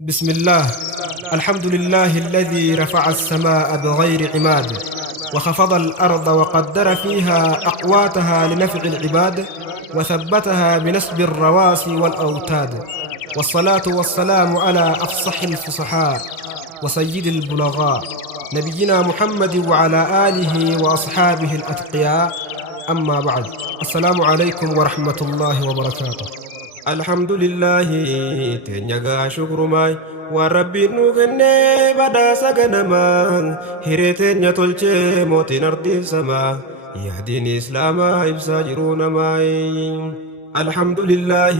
بسم الله. الحمد لله الذي رفع السماء بغير عماد وخفض الأرض وقدر فيها أقواتها لنفع العباد وثبتها بنسب الرواسي والأوتاد. والصلاة والسلام على أفصح الفصحاء وسيد البلغاء نبينا محمد وعلى آله وأصحابه الأتقياء. أما بعد، السلام عليكم ورحمة الله وبركاته. الحمد لله تنيغا شكر ماي وربي نوغني بدا سغنما هيرتين يتولچه موتين أرضي سما يهديني إسلاما إبساجرون ماي. الحمد لله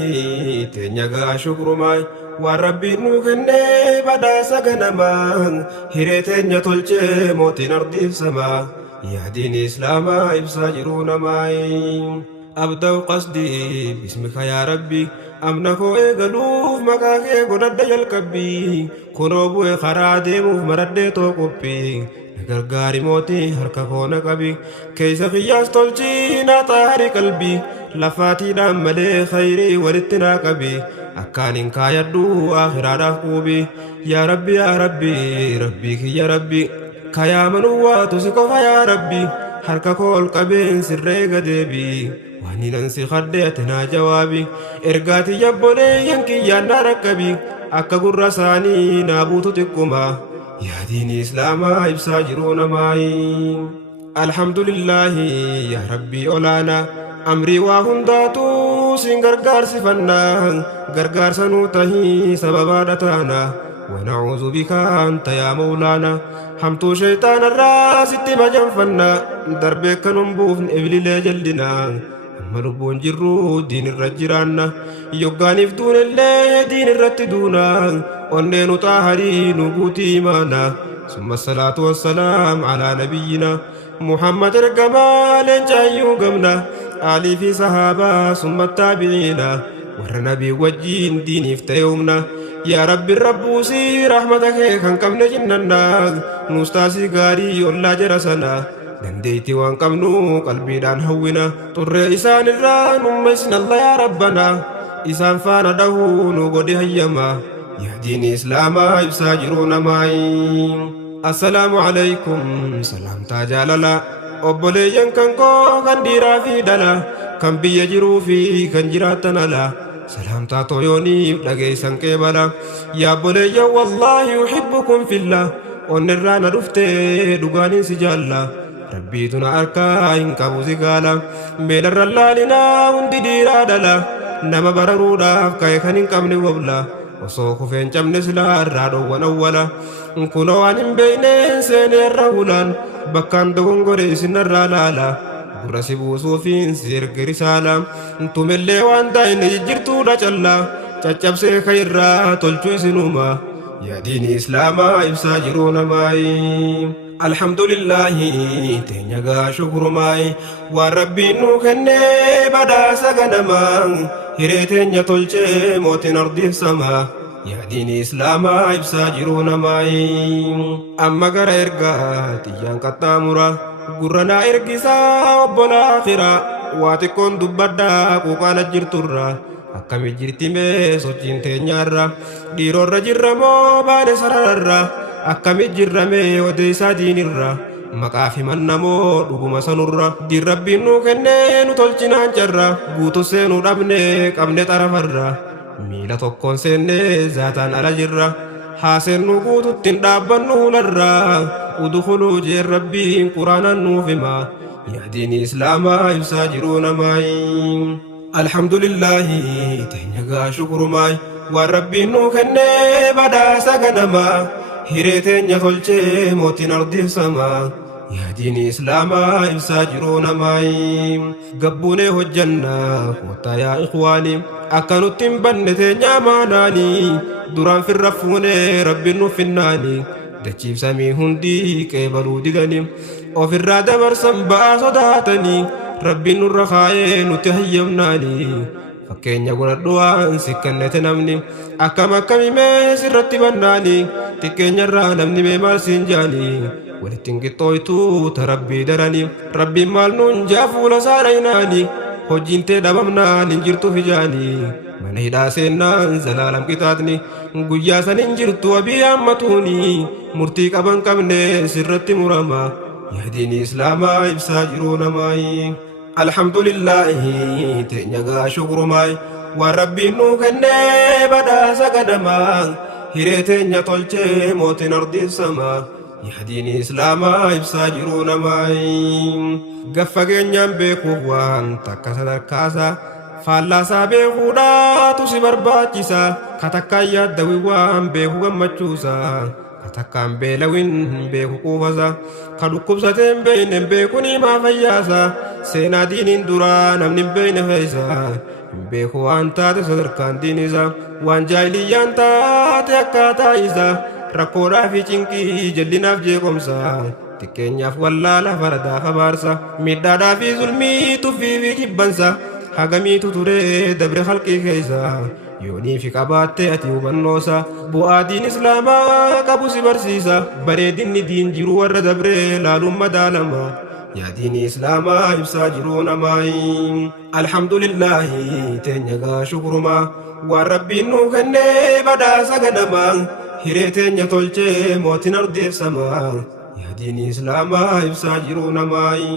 تنيغا شكر ماي وربي نوغني بدا سغنما هيرتين يتولچه موتين أرضي سما يهديني إسلاما إبساجرون ماي. أبدأ قصدي باسمك يا ربي أمنكو إيغلوف مكاكي قدد يلكبي كنوبو خرادي موف مرد توقبي نغرغاري موتي هرككو نقبي كيس خياس تولجي ناتاري قلبي لفاتي ناملي خيري ولتنا قبي أكانين كايدو آخر عدفقوبي يا ربي يا ربي ربيك يا ربي كيا منواتو سكوفا يا ربي هرككو القبين سري قدبي واني ننسي خديتنا جوابي إرقاتي يبوني ينكي يانا ركبي أكا قرساني نابوتو تكما يا ديني إسلاما إبساجرون ماي. الحمد لله يا ربي أولانا أمري وهنداتو سين غرغار سفنا غرغار سنوتهي سببا دتانا ونعوذ بك أنت يا مولانا حمتو شيطان الراس اتما جنفنا دربك ننبوف إبلي لجلدنا مربون جرو دين الرجرانا يوغانيف دون الله دين الرتدونا ونين طاهري نبوتي مانا ثم الصلاة والسلام على نبينا محمد الجمال جايو قمنا علي في صحابة ثم التابعين ورنبي وجين دين افتيومنا يا رب الربوسي رحمتك كان قبل جننا مستاسي غاري ولا جرسنا دنديتي وان قمنو قلبي دان هونا طر إسان الران أمسنا الله يا ربنا إسان فانا دهونو قد هيما يهديني إسلاما يبساجرون معي. السلام عليكم سلام تاجالالا أبولي ينكن كو كان ديرا في دلا كان بيجرو في كان جراتنا لا سلام تاتو يوني لغي سنكيبالا يا بولي والله يحبكم في الله ونرانا رفتي دغاني سجالا ربي تنا أركا إنك بوزيقالا ميلر اللالنا وندي ديرا دلا نما بررودا كاي خنين كامني وبلا وصوكو فين جمن سلا الرادو ونولا نكونو عن بينين سيني الرهولان بكان دون غوري سنر لالا برسي بوسو فين سير رسالة انتم اللي وان داين يجرتو دا جلا چچب سے خيرا تلچو سنوما يا دين إسلاما إبساجرون ماي. الحمد لله تنيغا شكر ماي وربي نوخني بدا سغنما هيرتين يتولچه موتين أرضي سما يا دين إسلاما إبساجرون ماي. أما غر إرغا تيان قطامورا غرنا إرغسا وبلا آخرا واتكون دبدا قوقانا جرتورا akkami jirtime sochiin teenyaarra dhiirorra jirramoo baale sararra akkami jirrame odeessaa diinirra maqaa fi mannamoo dhuguma sanurra diin rabbiin nuu kennee nu tolchinaan carra guutu seenuu dhabne qabne xarafarra miila tokkoon seennee zaataan ala jirra haaseennu guututtiin dhaabbannu hularra udkhuluu jeen rabbiin quraanaan nuuf hima yaa diini islaamaa ibsaa jiruuna maayi. الحمد لله تنيغا شكر ماي وربي نوخني بدا سغنما هيرتين يتولچه موتين أرضي سما يا دين إسلاما إبساجرون ماي. قبوني هجنا خوتا يا إخواني أكانو تنبنتين ياماناني دوران في الرفوني ربي نوفناني دچيب سامي هندي كيبالو ديغاني وفي الرادة برسم باسوداتني ربي نور خاي نتهيمناني فكين يقول الدوان سكنة نمني أكما كمي مسرت بناني تكين يرى نمني بمال سنجاني ولتنك تويتو تربي دراني ربي مال ننجاف لساريناني hojjiintee dhabamnaan hin jirtu fijaanii mana hidhaa seennaan zalaalam qixaaxni guyyaa san hin jirtu abii hammatuuni murtii qaban qabne sirratti murama yaadiin islaamaa ibsaa jiruu namaayi alhamdulillahi teenya gaa shukrumaay waan rabbiin nuu kennee badhaasa gadamaa hiree teenya tolchee mootiin ardiin samaa yaadiin islaamaa ibsaa jiruu namaayi gaffageenyaan beekuuf waan takka sadarkaasaa faallaasaa beekuudhaatu si barbaachisa katakkaan yaaddawii waan beeku gammachuusa katakkaan beelawin beeku quufasa ka dhukkubsateen beeyne beeku nimaa fayyaasa seenaa diiniin duraa namni hin beeyne feeysa hin beeku waan taate sadarkaan diinisa waan jaahiliyyaan taate akkaataa isa rakkoodhaa fi cinqii jallinaaf jeeqomsa xiqqeenyaaf wallaala faradaaf abaarsa miidhaadhaa fi zulmii tuffii fi jibbansa hagamiitu ture dabre halqii keeysa yoonii fi qabaatte ati hubannoosa bu'aa diin islaamaa qabu si barsiisa bareedinni diin jiru warra dabre laaluun madaalama yaa diini islaamaa ibsaa jiruu namaayi alhamdulillahi teenya gaa shukrumaa waan rabbiin nuu kennee badhaasa gadamaa hiree teenya tolchee mootiin ardiif samaa yaa diini islaamaa ibsaa jiruu namaayi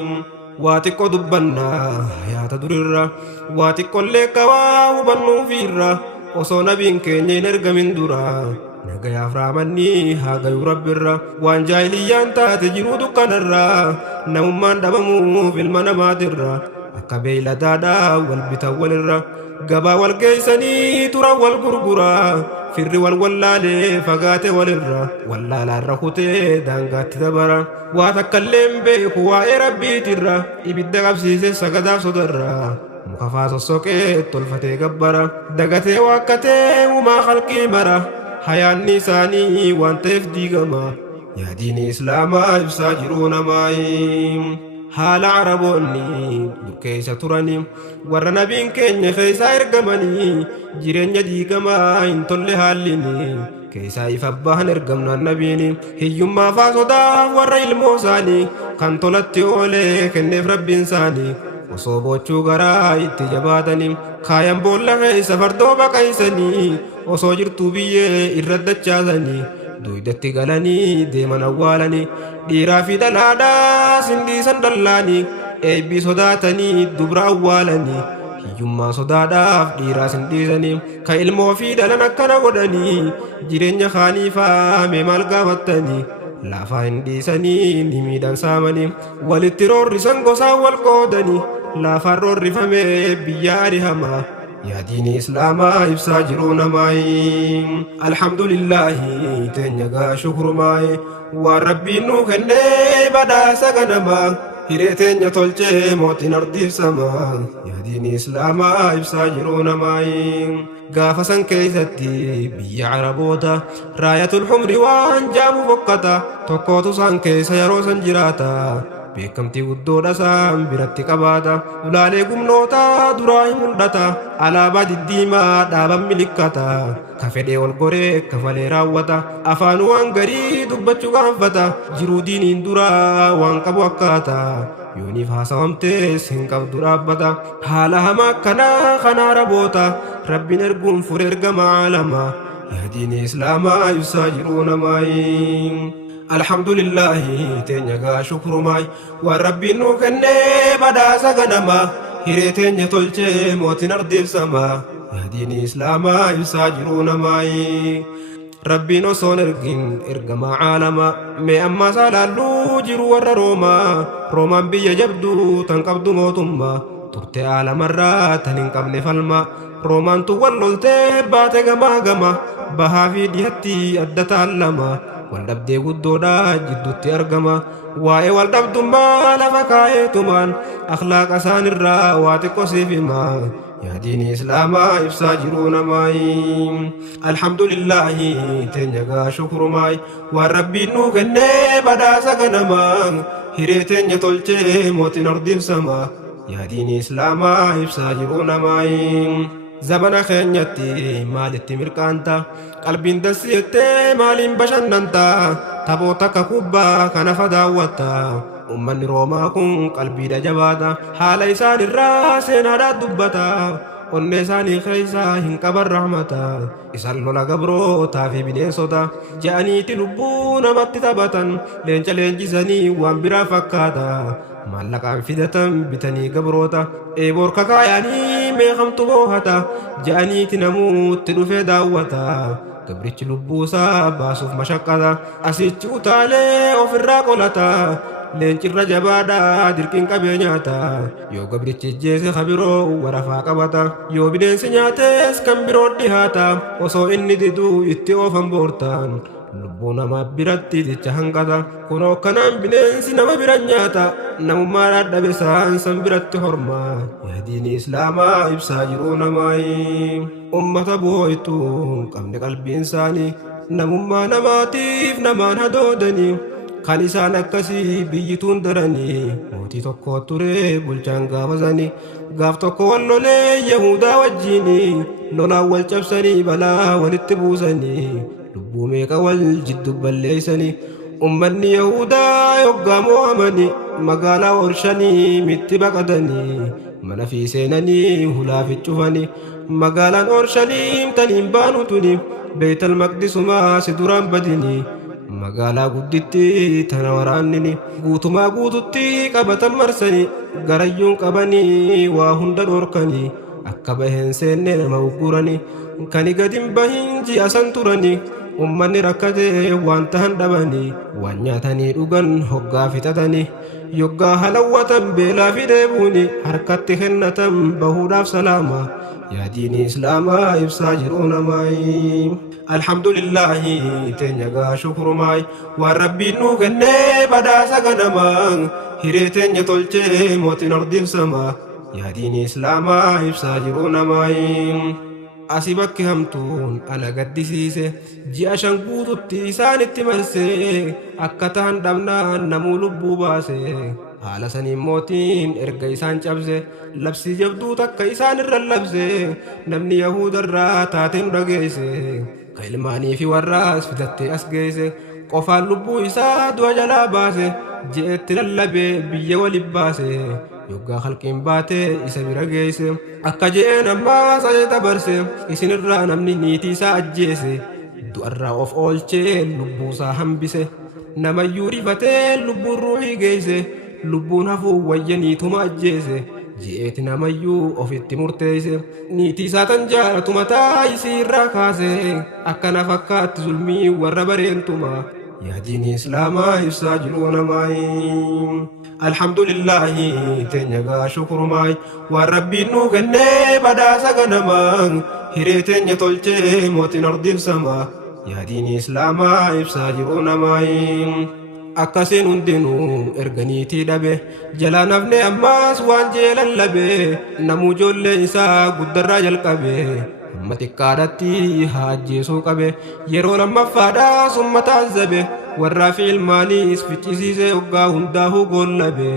waa xiqqoo dubbannaa hayaata durirra waa xiqqollee qabaa hubannuufiirra osoo nabiin keenya hin ergamin dura nagayaaf raamanni haa gayuu rabbirra waan jaahiliyyaan taate jiruu dukkanarra namummaan dhabamuuf ilma namaatirra akka beeyladaadhaa wal bitan walirra gabaa wal geeysanii turan wal gurguraa firri wal wallaalee fagaate walirra wallaalaarra kutee daangaatti dabara waa takkallee hin beeku waa'ee rabbiitirra ibidda qabsiise sagadaaf sodarra muka faa sossoqee tolfatee gabbara dagatee waakkatee uumaa halqii mara hayaanni isaanii waan ta'eef diigama yaa diini islaamaa ibsaa jiruu namaayi haala araboonni durkeessa turanii warra nabiin keenya keessaa ergamanii jireenya diigamaa hin tolle haallini keessaa ifa bahan ergamnaan nabiini hiyyummaa faa sodaaf warra ilmoo isaanii kan tolatti oolee kenneef rabbiin isaanii osoo bochuu garaa itti jabaatanii kaayan boolla keessa fardoo baqaysanii osoo jirtuu biyyee irra dachaasanii duydatti galanii deeman awwaalanii dhiiraa fi dhalaadhaa sindiisan dallaanii eebbii sodaatanii dubra awwaalanii hiyyummaa sodaadhaaf dhiiraa sindiisanii ka ilmoo fi dhalan akkana godhanii jireenya kaaniifaa mee maal gaafattanii lafaa hin dhiisanii ni miidhan saamanii walitti roorrisan gosaan wal qoodanii lafaan roorrifamee biyya arihamaa yaa diini islaamaa ibsaa jiruu namaayi alhamdulillahi teenya gaa shukrumaayi waan rabbiin nuu kennee badhaasa ganamaa hiree teenya tolchee mootiin ardiif samaa yaa diini islaamaa ibsaa jiruu namaayi gaafa san keeysatti biyya araboota raayatul humri waan jaamu fokkata tokkootu san keessa yeroo san jiraata beekamtii guddoodha isaan biratti qabaata ulaalee gumnoota duraa hin mul'ata alaabaa diddiimaa dhaaban milikkata ka fedhee ol goree kafalee raawwata afaan waan garii dubbachuu gaanfata jiruu diiniin duraa waan qabu akkaata yooniif haasawamtees hin qabdu dhaabbata haala hamaa akkanaa kana araboota rabbiin erguun fure ergama caalama yaa diini islaamaa ibsaa jiruu namaayi alhamdulillahi teenya gaa shukrumaay waan rabbiin nuu kennee badhaasa ganamaa hiree teenya tolchee mootiin ardiif samaa yaa diini islaamaa ibsaa jiruu namaayi rabbiin osoon ergin ergamaa caalama mee ammaa saalaalluu jiru warra roomaan biyya jabduu tan qabdu mootummaa turte aalamarraa tan hin qabne falma roomaantu wal loltee baate gamaa gama bahaa fi dhihatti adda taallama wal dhabdee guddoodha jidduutti argama waa'ee wal dhabdummaa lafa kaayeetumaan akhlaaqa isaanirraa waa xiqqoo siif himaa yaa diini islaamaa ibsaa jiruu namaayi alhamdulillahi teenya gaa shukrumaay waan rabbiin nuu kennee badhaasa ganamaa hiree teenya tolchee mootiin ardiif samaa yaa diini islaamaa ibsaa jiruu namaayi zabana keenyatti maalitti mirqaanta qalbiin dansiyettee maaliin bashannanta taphoota akka kubbaa kana fa daawwatta ummanni roomaa kun qalbiidha jabaata haala isaan irraa seenaadhaa dubbata onne isaanii keessaa hin qaban rahmata isaan lola gabrootaa fi bineensota je'aniiti lubbuu namatti taphatan leenca leenjisanii waan biraa fakkaata maallaqaan fidatan bitanii gabroota eeboor kakaayanii meeqamtu boohata je'aniiti namuutti dhufee daawwata gabrichi lubbuusaa baasuuf mashaqqata asichi utaalee ofirraa qolata leencirra jabaadhaa dirqiin qabee nyaata yoo gabrichi jeese kabiroo warafaa qabata yoo bineensi nyaates kan biroo dhihaata osoo inni diduu itti oofan boortaan lubbuu nama biratti jecha hanqata kunoo kanaan bineensi nama bira nyaata namummaa dhabe san biratti horma yaadiini islaamaa ibsaa jiruu namaayi ummata boo'ituun qabne qalbiin isaanii namummaa namaatiif namaan hadoodanii kan isaan akkasii biyyituun daranii mootii tokko ture bulchaan gaafasanii gaaf tokko wal lolee yahudaa wajjiinii lolaan wal cabsanii balaa walitti buusanii lubbuu meeqa wal jiddu balleeysanii ummanni yahudaa yoggaa mo'amanii magaalaa orshanii mitti baqatanii mana fi seenanii hulaaf cufanii magaalaan orshanii taniin baanu tuni beetal maqdisumaa si duraan badinii magaalaa gudditti tana waraannini guutumaa guututti qabatan marsanii garayyuun qabanii waa hunda dhorkanii akka baheen seenne nama ugguranii kani gadin bahin ji'a san turanii ummanni rakkate waan tahan dhabanii waan nyaatanii dhugan hoggaa fixatanii yoggaa halawwatan beelaa fi deebuuni harkatti kennatan bahuudhaaf salaama yaadiini islaamaa ibsaa jiruu namaayi alhamdulillahi teenyagaa shukurumaay waan rabbiin nuu kennee badhaasa ganamaa hiree teenya tolchee mootiin ordibsamaa yaadiini islaamaa ibsaa jiruu namaayi asii bakki hamtuun ala gaddisiise ji'a shan guututti isaanitti marsee akka ta'an dhabnaan namuu lubbuu baase haala saniin mootiin erga isaan cabse labsii jabduu takka isaan irra labse namni yahudarraa taatee nu dhageesse ka ilmaanii fi warraas fitattee as geesse qofaan lubbuu isaa du'a jalaa baase je'etti lallabee biyya walib baase yoggaa halqiin baate isa bira geesse akka je'een ammaa sa'ee dabarse isinirraa namni niitii isaa ajjeese du'arraa of oolchee lubbuusaa hambise namayyuu rifatee lubbuun ruuhii geesse lubbuun hafuu wayya niituma ajjeese je'eeti namayyuu ofitti murteeyse niitii isaa tan jaalatu mataa isii irraa kaase akkana fakkaatti zulmii warra bareentuma yaadiini islaamaa ibsaa jiruu namaayi alhamdulillahi teenyagaa shukurumaay waan rabbiin nuu kennee badhaasa ganamaa hiree teenya tolchee mootiin ordibsamaa yaadiini islaamaa ibsaa jiruu namaayi akkasiin hundinuu erganiitii dhabe jalaa nafne ammaas waan jeelan labe namuu ijoollee isaa guddarraa jalqabe amma xiqqaadhatti haa ajjeesuu qabe yeroo lammaffaadhaa summa taazzabe warraa fi ilmaaniis ficcisiisee hoggaa hundaahuu goollabe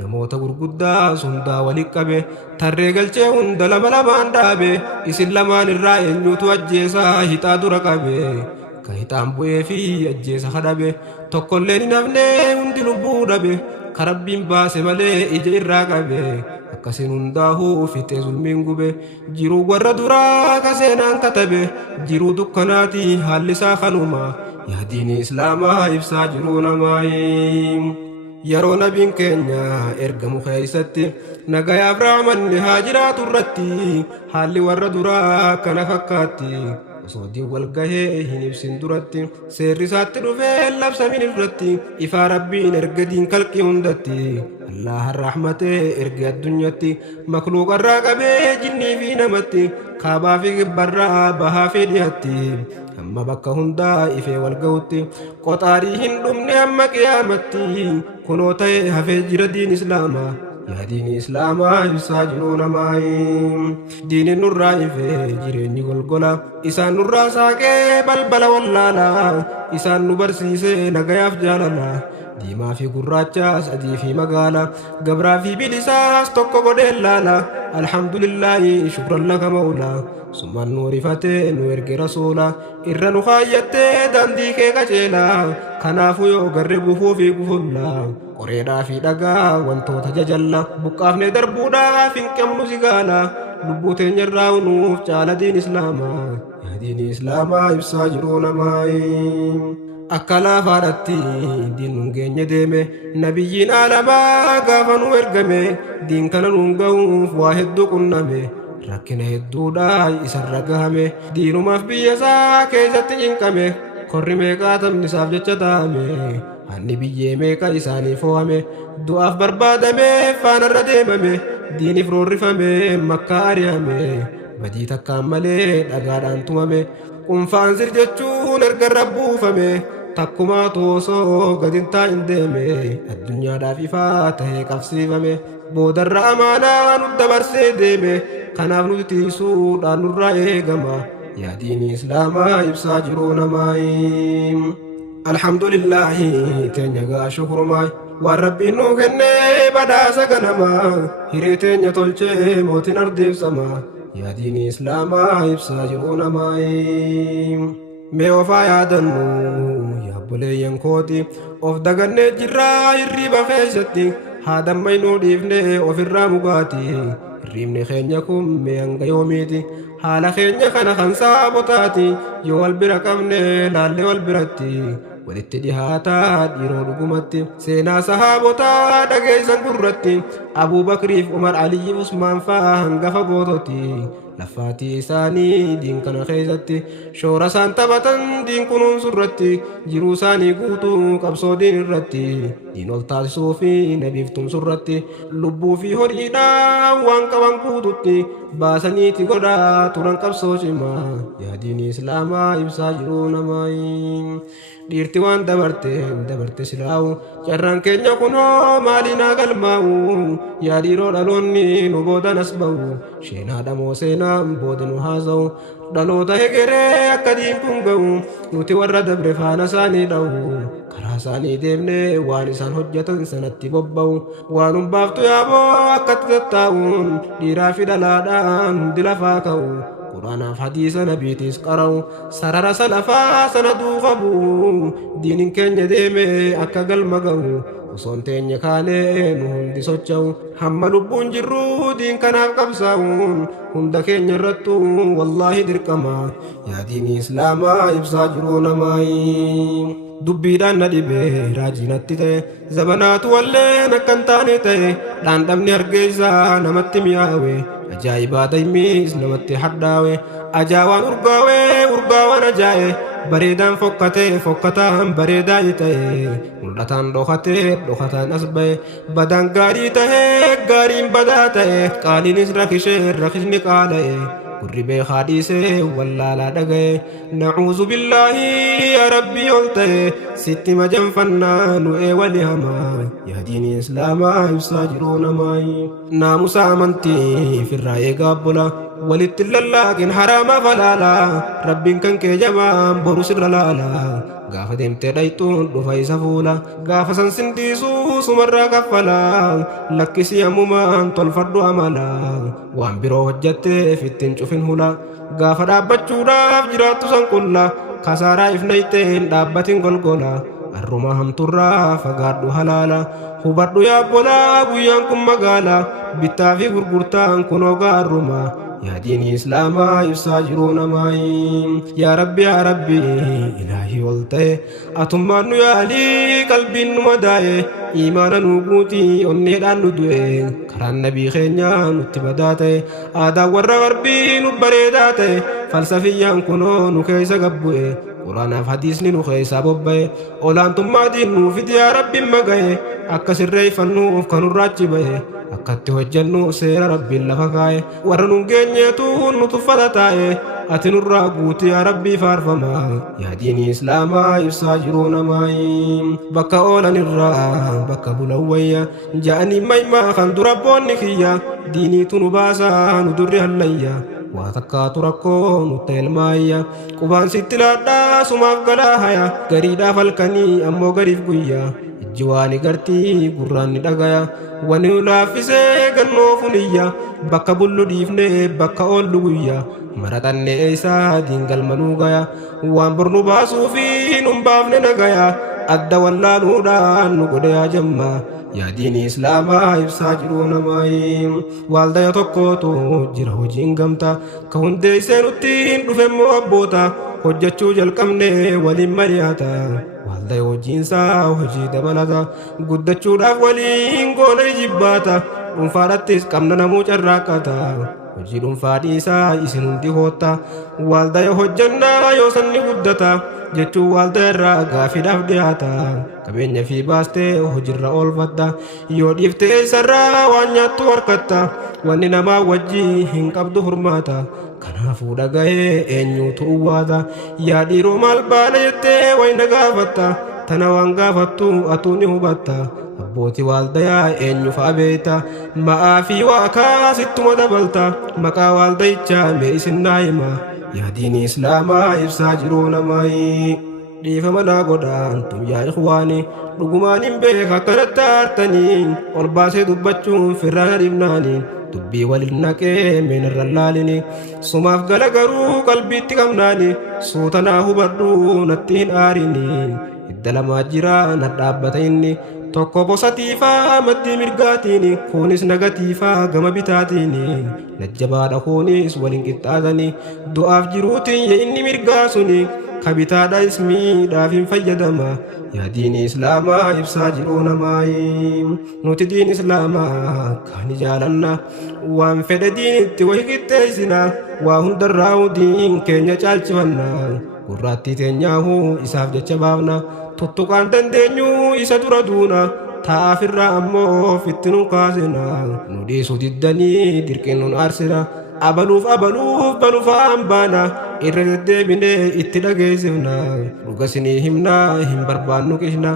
namoota gurguddaa hundaa walitti qabe tarree galchee hunda lama lamaan dhaabe isin lamaan irraa eenyuutu ajjeesaa hixaa dura qabe ka hixaan bu'ee fi ajjeesa kadhabe tokkolleen hin hafne hundi lubbuu dhabe ka rabbiin baase malee ija irraa qabe akkasiin hundaahuu fixee zulmiin gube jiruu warra duraa ka seenaan katabe jiruu dukkanaati haalli isaa kanuma yaadiini islaamaa ibsaa jiruu namaayi yeroo nabiin keenya ergamu keessatti nagayaaf raamanni haa jiraatu irratti haalli warra duraa kana fakkaatti osoo diin wal gahee hin ibsin duratti seerri isaatti dhufee labsamin irratti ifaa rabbiin erga diin kalqii hundatti allahan rahmatee erga addunyaatti makluuqarraa qabee jinnii fi namatti kaabaa fi kibbarraa bahaa fi dhiyatti amma bakka hundaa ifee wal ga'utti qoxaarii hin dhumne amma qiyaamatti kunoo ta'e hafee jira diin islaamaa yaa diini islaamaa ibsaa jiruu namaayi diini nurraa ifee jireenyi golgola isaan nurraa saaqee balbala wallaalaa isaan nu barsiisee nagayaaf jaalala diimaa fi gurraachaas adii fi magaala gabraa fi bilisaas tokko godhee laala alhamdulillaahi shukran laka mawlaa summaan nu rifatee nu erge rasuula irra nu kaayyattee daandii kee qajeelaa kanaafu yoo garre gufuu fi gufullaa qoreedhaa fi dhagaa wantoota jajalla buqqaafnee darbuudhaaf hin qabnu sigaala lubbuu teenya irraa unuuf caala diin islaamaa yaa diin islaamaa ibsaa jiruu namaa akka laafaadhatti diin nun geenye deeme nabiyyiin aalamaa gaafa nu ergame diin kana nun ga'uuf waa hedduu qunname rakkina hedduudha isarra gahame diinumaaf biyya isaa keessatti cinqame korri meeqaa taphni isaaf jecha taa'ame hanni biyyee meeqa isaanii fo'ame du'aaf barbaadame faanarra deemame diiniif roorrifame makkaa ari'ame badii takkaan malee dhagaadhaan tumame qunfaan sir jechuun ergarra buufame takkumaa toosoo gadin taa'in deeme addunyaadhaaf ifaa tahee qabsiifame boodarra amaanaa nu dabarsee deeme kanaaf nuti tiisuudhaan nurraa eegama yaa diinii islaamaa ibsaa jiruu namaa alhamdulillahi teenya gaa shukurumaa waan rabbiin nuu kennee badhaasa ganamaa hiree teenya tolchee mootiin ardeebsamaa yaa diinii islaamaa ibsaa jiruu namaa mee ofaa yaadannu yaa buleeyyan kooti of dagannee jirraa hirriiba keessatti haadammaynuu dhiifnee ofirraa mugaati hirriibni keenya kun mee hanga yoomiiti haala keenya kana kan saabotaati yoo wal bira qabne laalle wal biratti walitti dhihaataa dhiiroo dhugumatti seenaa sahaabotaa dhageessan gurratti Abuubakriif Umar Aliyyi Usmaan fa'aa hangafa goototi lafaatii isaanii diin kana keessatti shoora isaan taphatan diin kunuunsurratti jiruu isaanii guutuu qabsoo diin irratti diin ol taasisuu fi nabiif tumsurratti lubbuu fi horiidhaa waan qaban guututti baasaniiti godhaa turan qabsoo cimaa yaa diinii islaamaa ibsaa jiruu namaa dhiirti waan dabarte silaa'u carraan keenya kunoo maaliinaa galmaa'u yaa dhiiroo dhaloonni nu boodan as ba'u sheenaadha moo seenaan booda nu haasa'u dhaloota hegeree akka diin kun ga'u nuti warra dabre faana isaanii dha'u karaa isaanii deemnee waan isaan hojjetan sanatti bobba'u waan humbaaftu yaaboo akkatti tattaa'uun dhiiraa fi dhalaadhaan hundi lafaa ka'u quraanaaf hadiisa nabiitiis qara'u sarara salafaa sana duuka bu'u diinin keenya deeme akka galma ga'u osoon teenya kaanee nu hundi socho'u hamma lubbuun jirru diin kanaaf qabsaa'uun hunda keenya irrattu wallaahi dirqama yaa diinii islaamaa ibsaa jiruu namaa dubbiidhaan na dhibe raajinatti ta'e zabanaatu walleen akkan taane ta'e dhaandhamni hargeessaa namatti mi'aawe ajaa'ibaa daymiis namatti hadhaawe ajaawaan urgaawaan ajaaye bareedaan fokkataan bareedaa ta'e mul'ataan dhokataan as ba'e badaan gaarii ta'e gaariin badaa ta'e qaaliinis rakisni qaala'e gurri beekaa dhiisee wallaalaa dhaga'e nacuuzu billaahi yaa rabbii ol ta'e sitti majanfannaa nu'ee wali hamaa yaa diinii islaamaa ibsaa jiruu namaa naamusa amantii firraa eegaa bola walitti lallaaqin haraama falaala rabbiin kan kee jamaan boru sirra laala gaafa deemtee dhayxuun dhufa isa fuula gaafa san sindiisuu sumarraa kaffala lakkisii ammumaan tolfadhu amala waan biroo hojjatteef ittiin cufin hula gaafa dhaabbachuudhaaf jiraattu san qulla kasaaraa ifnayteen dhaabbatin golgola arruma hamturraa fagaadhu halaala hubadhu yaabbolaa guyyaan kun magaala bittaa fi gurgurtaan kunoo gaarruma yaa diinii islaamaa ibsaa jiruu namaa yaa rabbi ilaahii ol ta'e atummaan nu yaalii qalbiin nu madaa'e iimaana nu guutii onneedhaan nu du'e karaan nabii keenyaa nutti badaa ta'e aadaan warra garbii nu bareedaa ta'e falsafiyyaan kunoo nu keessa gabbu'e quraanaaf hadiisni nu keessaa bobba'e olaantummaa diin nuuf fidi yaa rabbiin maga'e akka sirreeffannuuf kanurraachi ba'e akkatti hojjennu seera rabbiin lafa kaa'e warra nun geenyeetu nu tuffata taa'e ati nurraa guuti yaa rabbii faarfama yaa diinii islaamaa ibsaa jiruu namaa bakka oolan irraa bakka bulan wayya ja'anii maymaa kan dura boonni kiyya diiniitu nu baasaa nu durri hallayya waa takkaatu rakkoo nutti elmaayya qubaan sitti laadhaa sumaaf galaa haya gariidhaaf halkanii ammoo gariif guyyaa ijji waan gartii gurraan ni dhagaya wani nu laaffisee gannoo funiyya bakka bullu dhiifnee bakka oollu guyya maraxannee isaa diingalmanuu gaya waan bornu baasuu fi nun baafne nagaya adda wallaaluudhaan nu godhe yaa jamma yaa diini islaamaa ibsaa jiru namaayim waaldaya tokkootu jira hojiin gamta ka hundeessee nuttiin dhufemmoo abboota hojjechuu jalqabne waliin mari'ata waaldaya hojiinsaa hojii dabalata guddachuudhaaf waliin goona jibbaata dhuunfaadhattis qabna namuu carraaqqata hojii dhuunfaa dhiisaa isin hundi hootta waaldaya hojjannaa yoo sanni guddata jechuun waaldaya irraa gaafiidhaaf dhiyaata qabeenya fi baastee hojiirra oolfatta yoo dhiiftee isarraa waan nyaattu harkatta wanni namaa wajjii hin qabdu furmaata kanaafuu dhagahee eenyuutu uwwaata yaa dhiiroo maal baana jettee wayna gaafatta tana waan gaafattu atuu ni hubatta abbootii waaldayaa eenyu fa'a beekta ma'aa fi waakaa sittuma dabalta maqaa waaldayichaa mee isin naa hima yaa diini islaamaa ibsaa jiruu namaayi dhiifama naa godhaan tum yaa ikhwaani dhugumaan hin beeka akkanatti aartanii ol baasee dubbachuun firraan adibnaanii dubbii walin naqee meenarra laalini sumaaf gala garuu qalbiitti qabnaani suuta naa hubadhu natti hin aarini hidda lamaa jira na dhaabbata inni tokko bosatiifaa maddii mirgaatiini kunis nagatiifaa gama bitaatiini najjabaadha kunis walin qixxaatani du'aaf jiruutiin inni mirgaasuni kabitaadha ismiidhaaf hin fayyadama yaa diini islaamaa ibsaa jiruu namaayi nuti diin islaamaa kan jaalanna waan fedhe diinitti wahi qixxeessina waa hundarraa diin keenya caalchifanna gurraattii teenyaahu isaaf jecha baafna tuttuqaan dandeenyu isa dura duuna taa'aafirraa ammoo fitti nun kaasina nu dhiisuu diddanii dirqiin nun aarsina abaluuf balufaan baana irra deddeebinee itti dhageessifna dhuga sinii himnaa hin barbaannu qishna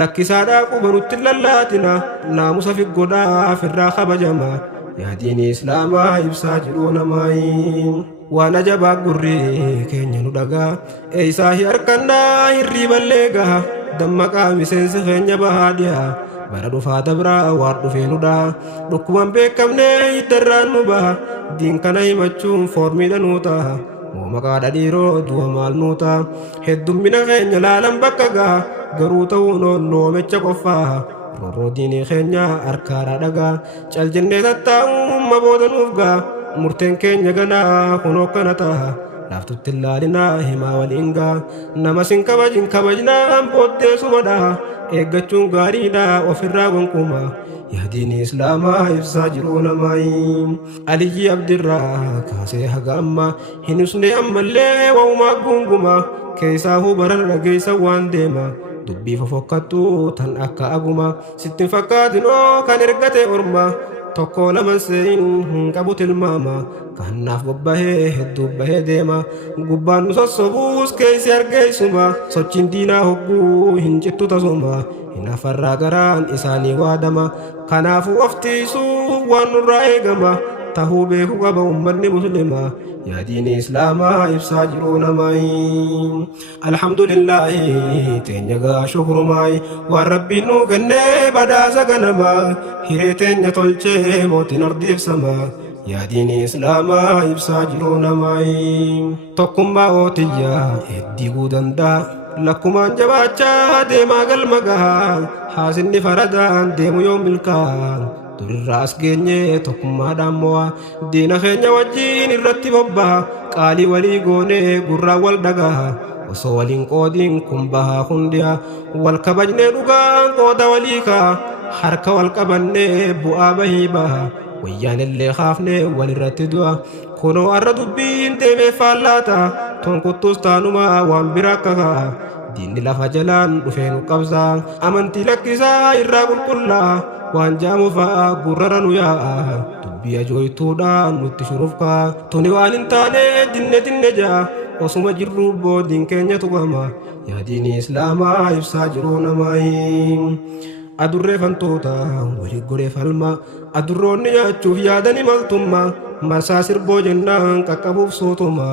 lakkisaadhaa quba nutti lallaatina naamusa fi godhaaf irraa kabajama yaa diini islaamaa ibsaa jiruu namaayi waan ajabaa gurri keenya nu dhagaa eeysaa hi harkannaa hirriiballee gaha dammaqaa miseensi keenya bahaa dhiyaa bara dhufaa dabraa waan dhufee nudha dhukkuban beekamne hiddarraan nu baha diin kana himachuun foormiidha nuu ta'a moo maqaadha dhiiroo du'a maal nuu ta'a heddummina keenya laalan bakka gaha garuu ta'uun ooloomecha qoffaa roorroo diinii keenya harkaadha dhagaa cal jennee tattaa'umma booda nuuf gaha murteen keenya ganaa kunoo kana ta'a laaftutti ilaalinaa himaa waliin gaha nama sin kabajnaan booddee sumadha eeggachuun gaariidha ofirraa gonkuuma yaa diini islaamaa ibsaa jiruu namaayi aliyyi abdirraa kaasee haga amma hin usne ammallee waumaa gunguma keessaa hubaran dhageessa waan deema dubbii fofokkattu tan akka aguma sittin fakkaatinoo kan ergate orma tokko laman seeyin hin qabu tilmaama kannaaf bobbahee hedduu bahee deema gubbaan nu sossobuus keessi argeessuma sochiin diinaa hogguu hin cittu tasuma hin afarraa garaan isaanii waadama kanaafuu oftiisuu waan nurraa eegama tahuu beeku qaba ummanni muslima yaa diini islaamaa ibsaa jiruu namaayi alhamdulillaahi teenya gaa shukurumaayi waan rabbiin nuu kennee badhaasa ganamaa hiree teenya tolchee mootiin ardiibsama yaa diini islaamaa ibsaa jiruu namaayi tokkummaa ootiyyaa heddiiguu danda'a lakkumaan jabaachaa deemaa galma gahaa haasinni faradaan deemu yoo milkaa durirraa as geenye tokkummaadhaan mo'a diina keenya wajjiin irratti bobbaha qaalii walii goonee gurraa wal dhagaha osoo waliin qoodiin kun bahaa hundiya wal kabajnee dhugaan qooda walii kaa harka wal qabannee bu'aa bahii baha wayyaan illee kaafnee walirratti du'a kunoo arra dubbiin deemee faallaata tonkuttus taanuma waan biraa kakaa diinni lafa jalaan dhufee nu qabsaa amantii lakkisaa irraa qulqullaa waan jaamu fa'a gurrara nu yaa'a dubbii ajooytuudhaan nutti shurufkaa tuni waan hin taane dinne jaa osuma jirru boodiin keenya tuqama yaa diini islaamaa ibsaa jiruu namaayi adurree fantoota walii godhee falma adurroonni nyaachuuf yaadani maltumma marsaa sirboo jennaan qaqqabuuf sootuma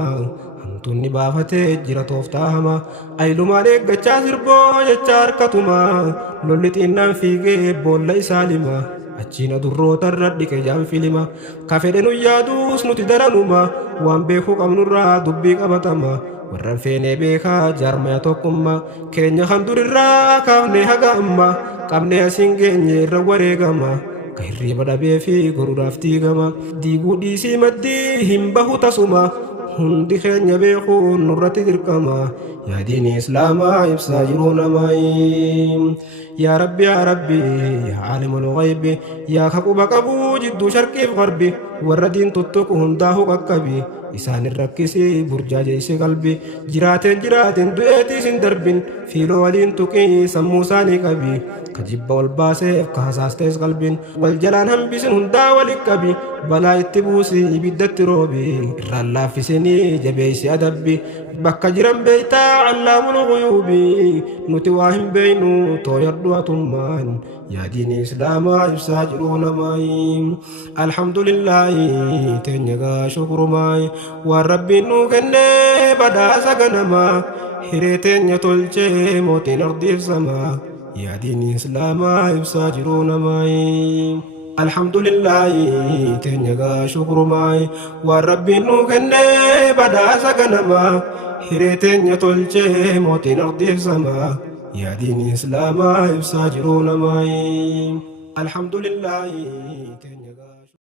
tunni baafatee jira tooftaahama aylumaan eeggachaa sirboo jecha harkatuma lolli xinnaan fiigee boolla isaa lima achiin adurroota irra dhiqe jaan filima ka fedhe nu yaaduus nuti daranuma waan beekuu qabnurraa dubbii qabatama warrafeene beekaa jaarmaya tokkummaa keenya kan durirraa kaafne haga ammaa qabne asiin geenye irra wareegama ka hirriba dhabee fi goruudhaaf diigama diiguu dhiisii maddii hin bahu tasuma hundi keenya beekuun nurratti dirqama yaa diini islaamaa ibsaa jiruu namaa يا ربي يا ربي يا عالم الغيب يا كقوب قبو جدو شرقي في غربي والردين تتوك هنداه قكبي إسان الركسي برجا جيسي قلبي جراتين دوئتي سندربين في لوالين توكي سموساني قبي كجيب والباسي كهساس تيس قلبين والجلان هم بسن هندا ولكبي بلا اتبوسي بدت روبي الرلا في سني جبيسي أدبي بكا جرم بيتا علام الغيوبي نتواهم بينو طوير دواتمان يا دين إسلاما يساجرون ماي الحمد لله تنجا شكر ماي والرب نوكني بدا سغنما هريتين يتولجي موتين أرض السما يا دين إسلاما يساجرون ماي الحمد لله تنجا شكر ماي والرب نوكني بدا سغنما هريتين يتولجي موتين أرض السما يا دين إسلاما يساجرون ماي الحمد لله